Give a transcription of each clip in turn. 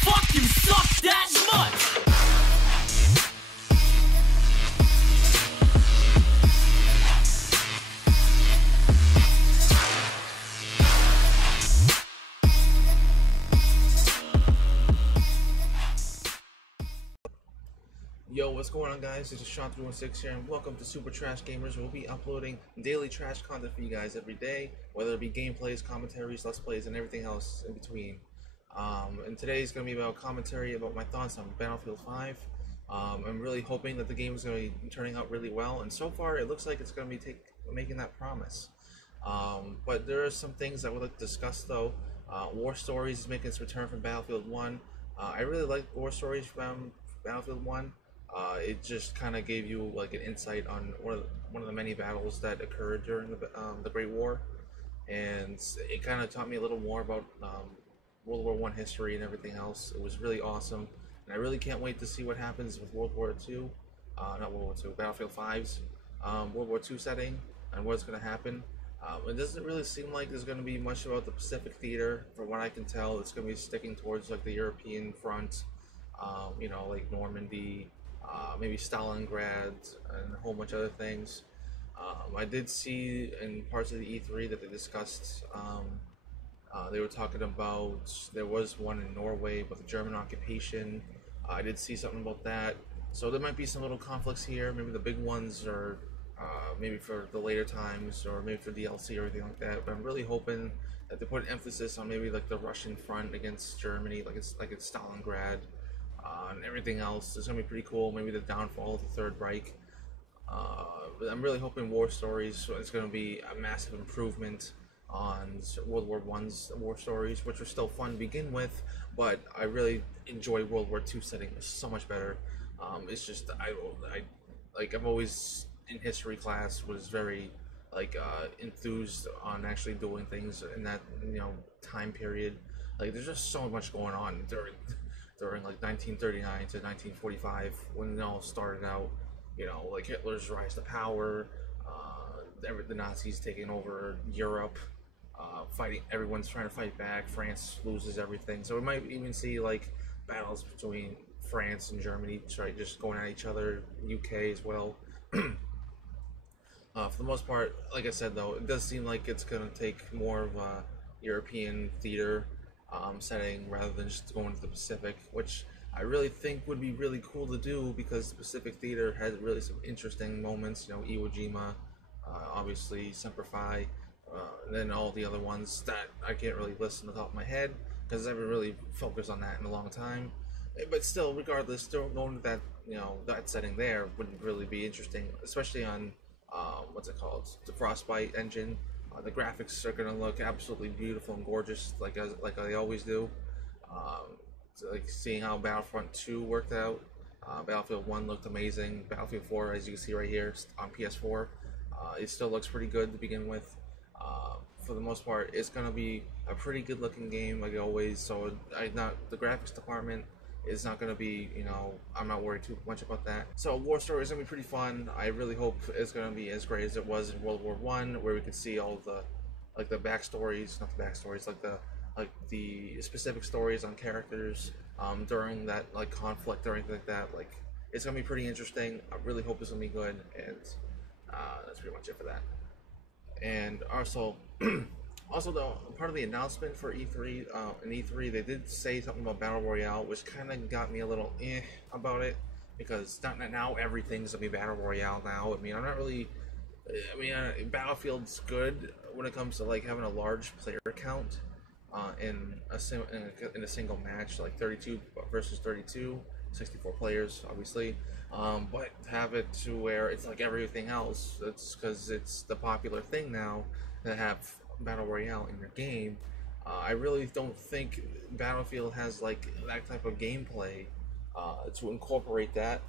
fucking suck that much. Yo, what's going on, guys? This is Shawn 316 here, and welcome to SuperTrashGamers. We'll be uploading daily trash content for you guys every day, whether it be gameplays, commentaries, let's plays, and everything else in between. And today's going to be about commentary about my thoughts on Battlefield 5. I'm really hoping that the game is going to be turning out really well, and so far it looks like it's going to be making that promise. But there are some things I would like to discuss, though. War Stories is making its return from Battlefield 1. I really like War Stories from Battlefield 1. It just kind of gave you like an insight on one of the many battles that occurred during the Great War, and it kind of taught me a little more about World War I history and everything else. It was really awesome, and I really can't wait to see what happens with World War II, not World War II, Battlefield 5's World War II setting and what's going to happen. It doesn't really seem like there's going to be much about the Pacific Theater. From what I can tell, it's going to be sticking towards like the European front, you know, like Normandy. Maybe Stalingrad and a whole bunch of other things. I did see in parts of the E3 that they discussed, they were talking about, there was one in Norway with the German occupation. I did see something about that. So there might be some little conflicts here. Maybe the big ones are maybe for the later times, or maybe for DLC or anything like that. But I'm really hoping that they put an emphasis on maybe like the Russian front against Germany, like it's Stalingrad. And everything else is going to be pretty cool. Maybe the downfall of the Third Reich. But I'm really hoping War Stories is going to be a massive improvement on World War I's War Stories, which were still fun to begin with, but I really enjoy World War II setting so much better. It's just I've always in history class was very enthused on actually doing things in that time period. Like there's just so much going on during like 1939 to 1945 when it all started out, like Hitler's rise to power, the Nazis taking over Europe, fighting, everyone's trying to fight back, France loses everything, so we might even see like battles between France and Germany, just going at each other, UK as well. For the most part, like I said though, it does seem like it's going to take more of a European theater setting rather than just going to the Pacific, which I really think would be really cool to do, because the Pacific Theater has really some interesting moments. Iwo Jima, obviously Semper Fi, and then all the other ones that I can't really list on the top of my head because I haven't really focused on that in a long time. But still, regardless, still going to that that setting there would really be interesting, especially on what's it called, the Frostbite engine. The graphics are going to look absolutely beautiful and gorgeous, like they always do. So like seeing how Battlefront 2 worked out. Battlefield 1 looked amazing. Battlefield 4, as you can see right here on PS4, it still looks pretty good to begin with. For the most part, it's going to be a pretty good looking game, like always. So the graphics department is not going to be, I'm not worried too much about that. So War Story is going to be pretty fun. I really hope it's going to be as great as it was in World War I, where we could see all the the backstories, not the backstories, the specific stories on characters during that conflict or anything like that. It's going to be pretty interesting. I really hope it's going to be good, and that's pretty much it for that. And also though, part of the announcement for E3, in E3, they did say something about Battle Royale, which kind of got me a little about it, because not now everything's gonna be Battle Royale now. I'm not really. Battlefield's good when it comes to having a large player count in a single match, like 32 versus 32, 64 players, obviously. But have it to where it's like everything else. It's because it's the popular thing now to have Battle Royale in your game. I really don't think Battlefield has that type of gameplay to incorporate that,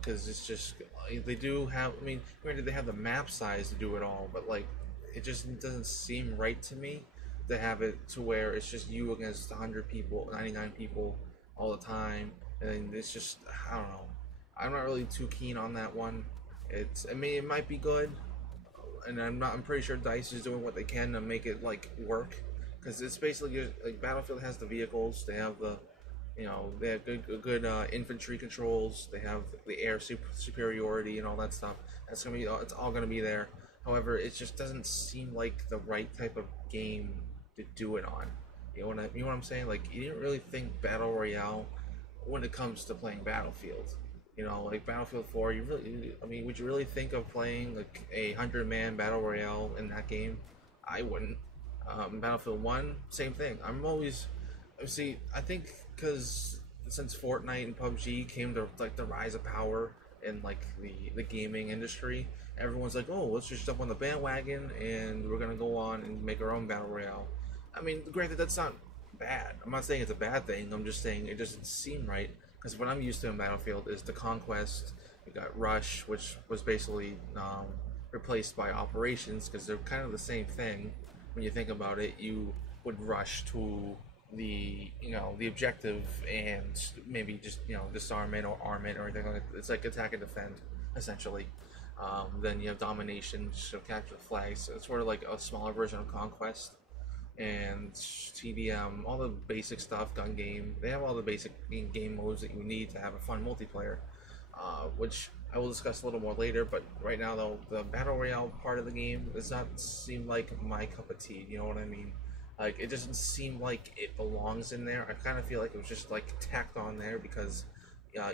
because it's just they do have. Granted, they have the map size to do it all, but it just doesn't seem right to me to have it to where it's just you against 100 people, 99 people all the time, and it's just, I don't know. I'm not really too keen on that one. It might be good, and I'm pretty sure DICE is doing what they can to make it work, because it's basically just, Battlefield has the vehicles, they have the You know, they have good infantry controls. They have the air superiority and all that stuff. That's gonna be it's all gonna be there. However, it just doesn't seem like the right type of game to do it on. You know what I'm saying? Like, you didn't really think battle royale when it comes to playing Battlefield. You know, like Battlefield 4. I mean, would you really think of playing like a 100-man battle royale in that game? I wouldn't. Battlefield 1, same thing. I'm always see. I think because since Fortnite and PUBG came to like the rise of power in like the gaming industry, everyone's like, oh, let's just jump on the bandwagon and we're gonna go on and make our own battle royale. I mean, granted, that's not bad. I'm not saying it's a bad thing. I'm just saying it doesn't seem right because what I'm used to in Battlefield is the Conquest. You got Rush, which was basically replaced by Operations because they're kind of the same thing. When you think about it, you would rush to the objective and maybe just disarm it or arm it or anything like that. It's like attack and defend essentially. Then you have domination, so capture the flags. So it's sort of like a smaller version of Conquest and TDM, all the basic stuff, gun game. They have all the basic game modes that you need to have a fun multiplayer, which I will discuss a little more later. But right now, though, the battle royale part of the game does not seem like my cup of tea. You know what I mean? Like, it doesn't seem like it belongs in there. I kind of feel like it was just like tacked on there because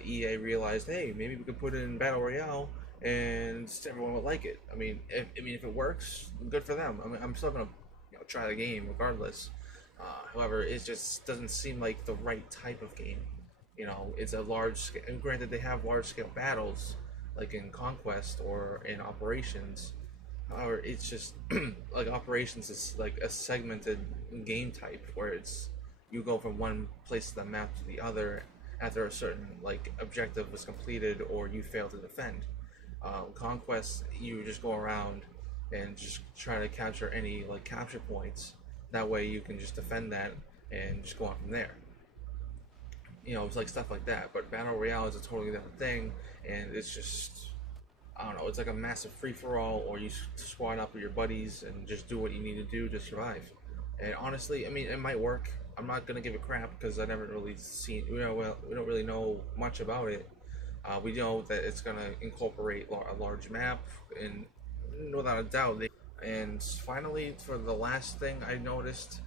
EA realized, hey, maybe we could put it in battle royale and everyone would like it. I mean, if it works, good for them. I mean, I'm still gonna try the game regardless. However, it just doesn't seem like the right type of game. It's a large scale, and granted they have large scale battles like in Conquest or in Operations. However, it's just like Operations is like a segmented game type where it's you go from one place of the map to the other after a certain like objective was completed or you fail to defend. Conquest, you just go around and just try to capture any like capture points. That way you can just defend that and just go on from there. It's like stuff like that. But Battle Royale is a totally different thing, and it's just, I don't know, it's like a massive free-for-all, or you squad up with your buddies and just do what you need to do to survive. And honestly, I mean, it might work. I'm not gonna give it crap because I never really seen, we don't really know much about it. We know that it's gonna incorporate a large map, and without a doubt. And finally, for the last thing I noticed,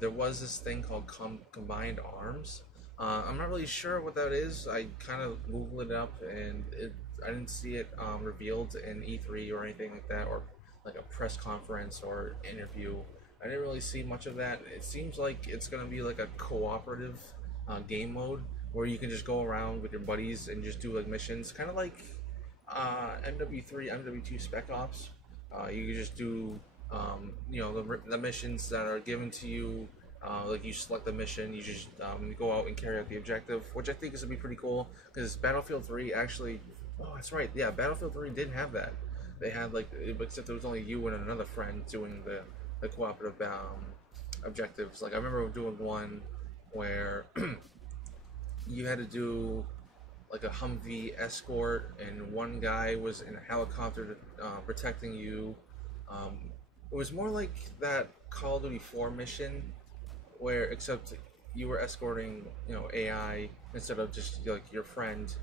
there was this thing called combined arms. I'm not really sure what that is. I kind of googled it up, and I didn't see it revealed in E3 or anything like that, or like a press conference or interview. I didn't really see much of that. It seems like it's going to be like a cooperative game mode where you can just go around with your buddies and just do like missions, kind of like MW3, MW2 Spec Ops. You can just do the missions that are given to you. Like you select the mission, you just go out and carry out the objective, which I think is gonna be pretty cool because Battlefield 3 actually. Oh, that's right. Yeah, Battlefield 3 did have that. They had like, except it was only you and another friend doing the cooperative objectives. Like I remember doing one where you had to do like a Humvee escort, and one guy was in a helicopter protecting you. It was more like that Call of Duty 4 mission, where except you were escorting, AI instead of just like your friend.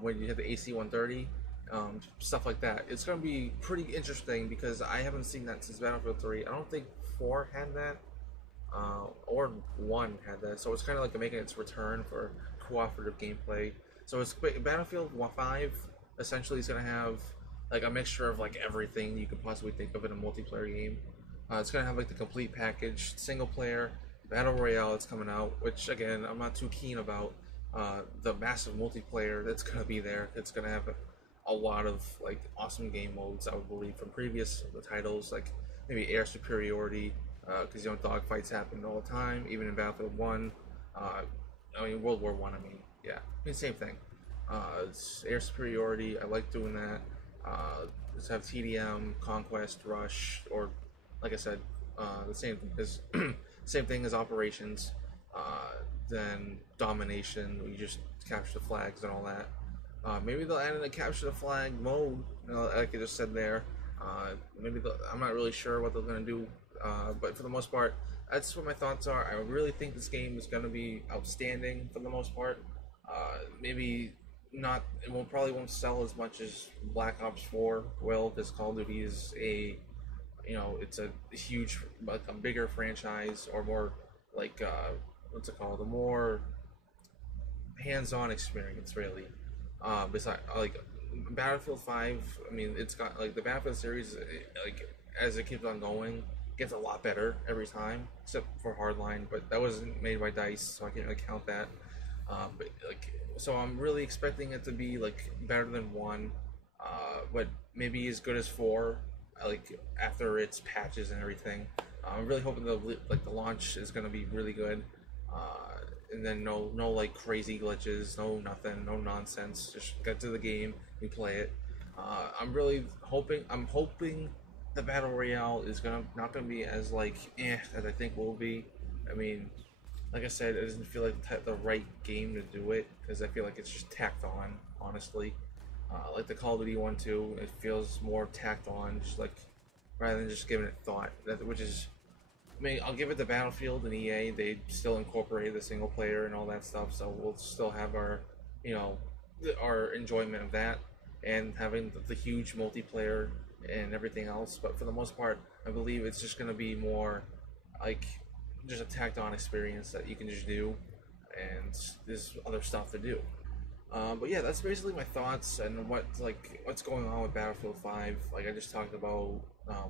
When you had the AC-130, stuff like that. It's gonna be pretty interesting because I haven't seen that since Battlefield 3. I don't think 4 had that, or 1 had that. So it's kind of like making its return for cooperative gameplay. So it's Battlefield 5 essentially is gonna have like a mixture of like everything you could possibly think of in a multiplayer game. It's gonna have like the complete package, single player, battle royale that's coming out, which again I'm not too keen about. The massive multiplayer that's gonna be there. It's gonna have a lot of like awesome game modes, I would believe, from previous titles, like maybe air superiority, because dogfights happen all the time, even in Battlefield 1. I mean World War 1. I mean, yeah, I mean same thing. It's air superiority. I like doing that. Just have TDM, Conquest, Rush, or like I said, the same thing as Operations. Then Domination, you just capture the flags and all that. Maybe they'll add in a capture the flag mode, like I just said there. I'm not really sure what they're gonna do But for the most part, that's what my thoughts are. I really think this game is going to be outstanding for the most part. Maybe not, probably won't sell as much as Black Ops 4 will, because Call of Duty is it's a huge, like a bigger franchise, or more like, what's it called, a more hands-on experience, really. Besides, like Battlefield 5, I mean, it's got like the Battlefield series, like as it keeps on going, gets a lot better every time, except for Hardline, but that wasn't made by DICE, so I can't really count that. But like, so I'm really expecting it to be like better than 1, but maybe as good as 4, like after its patches and everything. I'm really hoping the launch is gonna be really good, and then no like crazy glitches, no nothing, no nonsense. Just get to the game, you play it. I'm really hoping. I'm hoping the battle royale is not gonna be as like as I think will be. I mean, like I said, it doesn't feel like the right game to do it, because I feel like it's just tacked on, honestly. Like the Call of Duty one too, it feels more tacked on, just like rather than just giving it thought. Which is, I mean, I'll give it to Battlefield and EA. They still incorporate the single player and all that stuff, so we'll still have our, our enjoyment of that, and having the huge multiplayer and everything else. But for the most part, I believe it's just gonna be more like just a tacked on experience that you can just do, and there's other stuff to do. But yeah, that's basically my thoughts and what's going on with Battlefield 5. Like I just talked about,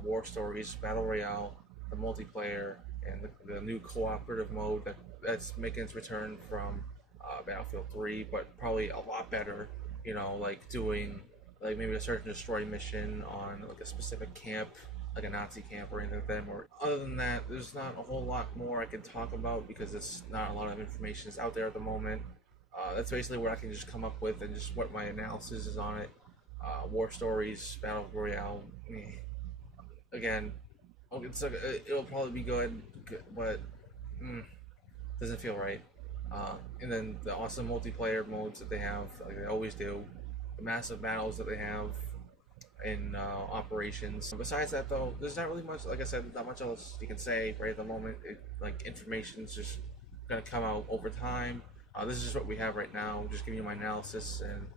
war stories, battle royale, the multiplayer, and the new cooperative mode that's making its return from Battlefield 3, but probably a lot better. Like doing like maybe a search and destroy mission on like a specific camp, like a Nazi camp or anything like that. Or other than that, there's not a whole lot more I can talk about, because it's not a lot of information is out there at the moment. That's basically what I can just come up with, and just what my analysis is on it. War stories, battle royale. Again, it'll probably be good, but doesn't feel right. And then the awesome multiplayer modes that they have, like they always do, the massive battles that they have in operations. Besides that, though, there's not really much. Like I said, not much else you can say right at the moment. Like information's just gonna come out over time. This is just what we have right now. Just giving you my analysis, and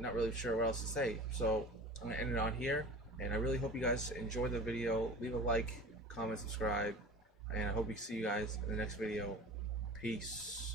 not really sure what else to say. So I'm gonna end it on here, and I really hope you guys enjoy the video. Leave a like, comment, subscribe, and I hope we see you guys in the next video. Peace.